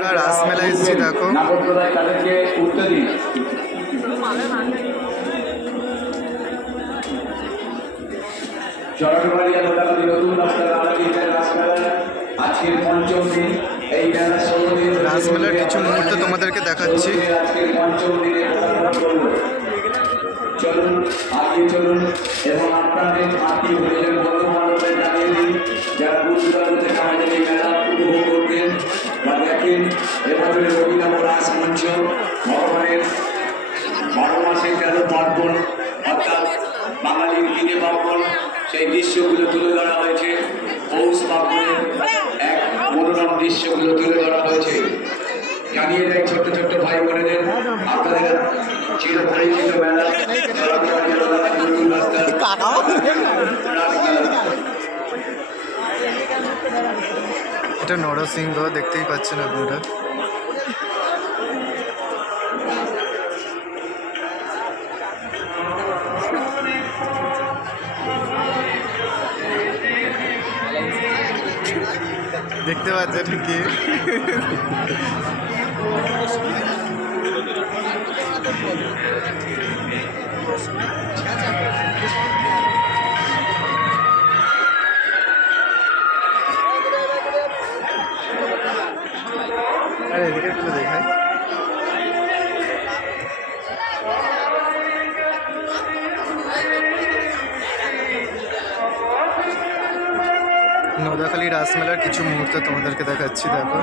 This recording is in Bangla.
রাসমেলা এসেছি দেখো। তাদেরকে উঠতে দিন। চরণবাড়িয়া মোটামুটি নতুন রাস্তার রাসমেলার আজকের পঞ্চম দিন। এই মেলা 16 দিন রাসমেলার কিছু মুহূর্ত তোমাদেরকে দেখাচ্ছি। আজকের পঞ্চম দিনে চলুন আগিয়ে চলুন এবং আপনাদের আত্মীয় পরিজন বন্ধু বান্ধবদের জানিয়ে দিন যারা দূর দূরান্ত থেকে আমাদের এই মেলা উপভোগ করতেন বা দেখেন। এবছরের অভিনব রাস মঞ্চ ভগবানের 12 মাসে 13 পার্বণ অর্থাৎ বাঙালির দিনে পার্বণ সেই দৃশ্যগুলো তুলে ধরা হয়েছে। পৌষ পার্বণের এক মনোরম দৃশ্যগুলো তুলে ধরা হয়েছে। জানিয়ে দেয় ছোট্ট ছোট্ট ভাই বোনেদের আপনাদের চিরপরিচিত মেলা এটা নরসিংহ, দেখতেই পাচ্ছেন আপনারা। দেখতে পাচ্ছেন কি আরে এদিকে একটু দেখাই। নদাখালী রাসমেলার কিছু মুহূর্ত তোমাদেরকে দেখাচ্ছি দেখো।